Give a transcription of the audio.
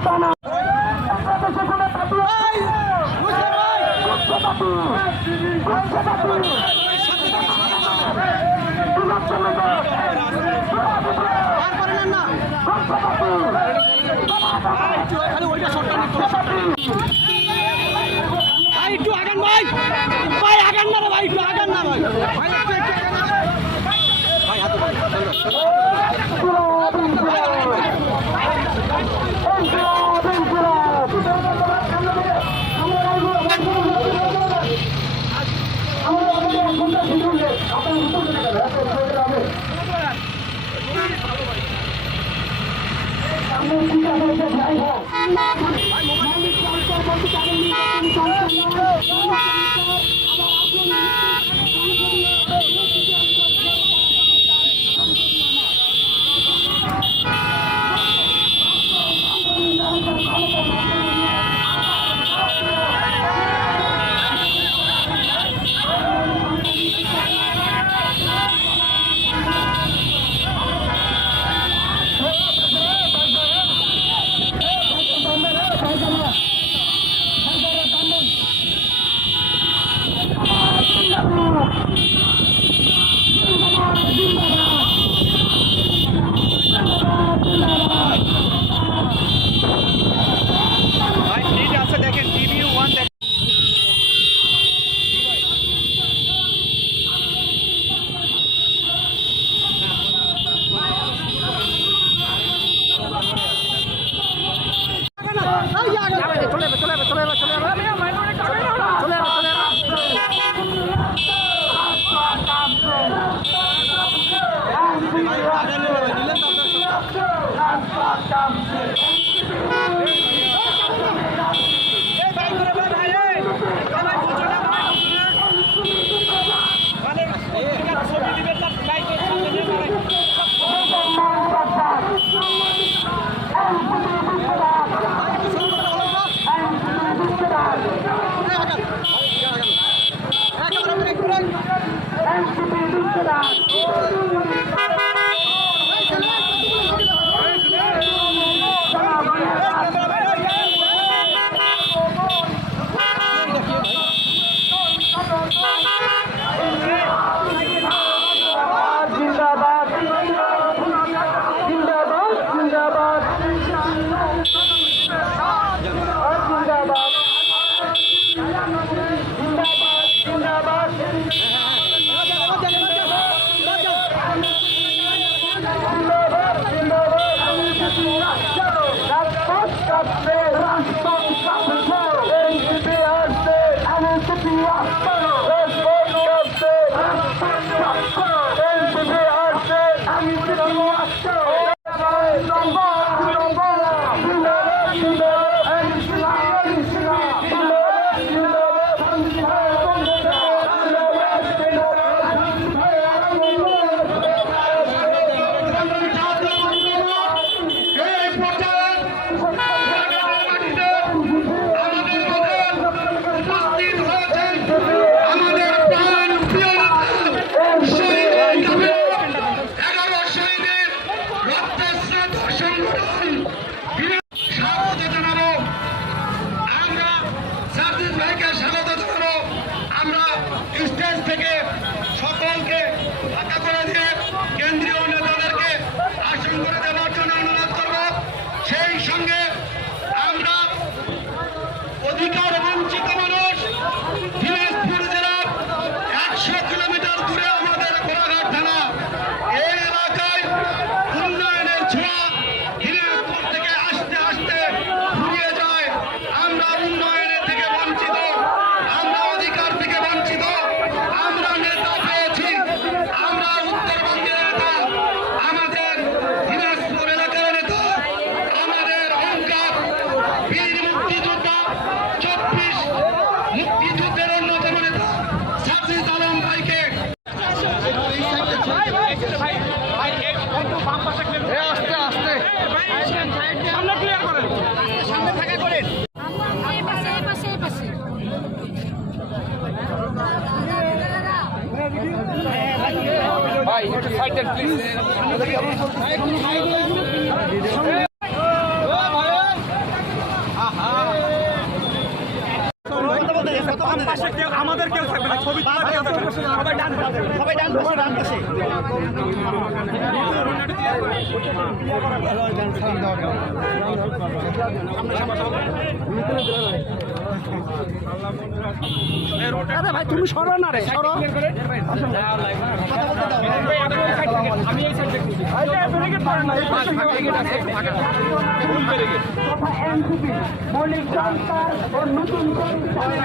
ক্ষমতা না একটু আগান ভাই ভাই আগান না ভাই একটু আগান না ভাই ভাই একটু আগান ভাই হাতে ভাই Gracias. এলাকায় উন্নয়নের ছোঁয়া ধীরে আমাদের কেউ ছবি কেউ থাকবে না। সবাই ডান সবাই ডান পাশে। ডান পাশে। আরে ভাই তুমি সরো না রে সরো। আমি এই সাইড দেখছি মৌলিক সংস্কার ও নতুন আজকে